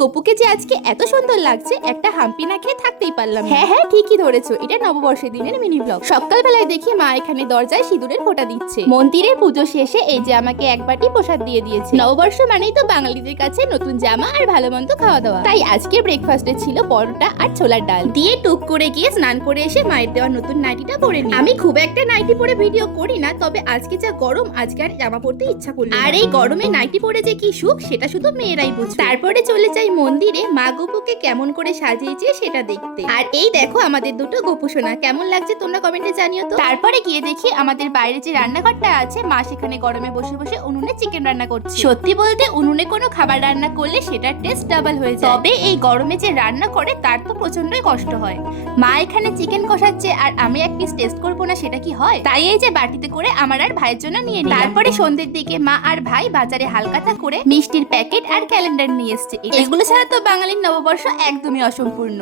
গপুকে যে আজকে এত সুন্দর লাগছে, একটা হাম্পি না খেয়ে থাকতেই পারলাম না। হ্যাঁ ঠিকই ধরেছো, এটা নববর্ষের দিনের মিনি ব্লগ। সকালবেলায় দেখি মা এখানে দরজায় সিঁদুরের ফোঁটা দিচ্ছে। মন্দিরের পুজো শেষে এই যে আমাকে এক বাটি প্রসাদ দিয়ে দিয়েছে। নববর্ষ মানেই তো বাঙালিদের কাছে নতুন জামা আর ভালো মন্দ খাওয়া দাওয়া। তাই আজকে ব্রেকফাস্টে ছিল পরোটা আর ছোলার ডাল দিয়ে টুক করে গিয়ে স্নান করে এসে মায়ের দেওয়া নতুন নাইটিটা পরে নিই। আমি খুব একটা নাইটি পরে ভিডিও করি না, তবে আজকে যা গরম, আজকে আর জামা পরতে ইচ্ছা করলো। আর এই গরমে নাইটি পরে যে কি সুখ, সেটা শুধু মেয়েরাই বুঝে। তারপরে চলে যাই মন্দিরে মা গপুকে কেমন করে সাজিয়েছে সেটা দেখতে। আর এই দেখো আমাদের দুটো গপু সোনা, কেমন লাগছে তোমরা কমেন্টে জানিও তো। তারপরে গিয়ে দেখি আমাদের বাইরে যে রান্নাঘরটা আছে, মা সেখানে গরমে বসে বসে উনুনে চিকেন রান্না করছে। সত্যি বলতে উনুনে কোনো খাবার রান্না করলে সেটার টেস্ট ডাবল হয়ে যায়। তবে এই গরমে যে রান্না করে তার তো প্রচন্ডই কষ্ট হয়। মা এখানে চিকেন কষাচ্ছে আর আমি এক পিস টেস্ট করবো না, সেটা কি হয়? তাই এই যে বাটিতে করে আমার আর ভাইয়ের জন্য নিয়ে নিই। তারপরে সন্ধ্যের দিকে মা আর ভাই বাজারে হালকাতা করে মিষ্টির প্যাকেট আর ক্যালেন্ডার নিয়ে এসছে। এগুলো ছাড়া তো বাঙালির নববর্ষ একদমই অসম্পূর্ণ।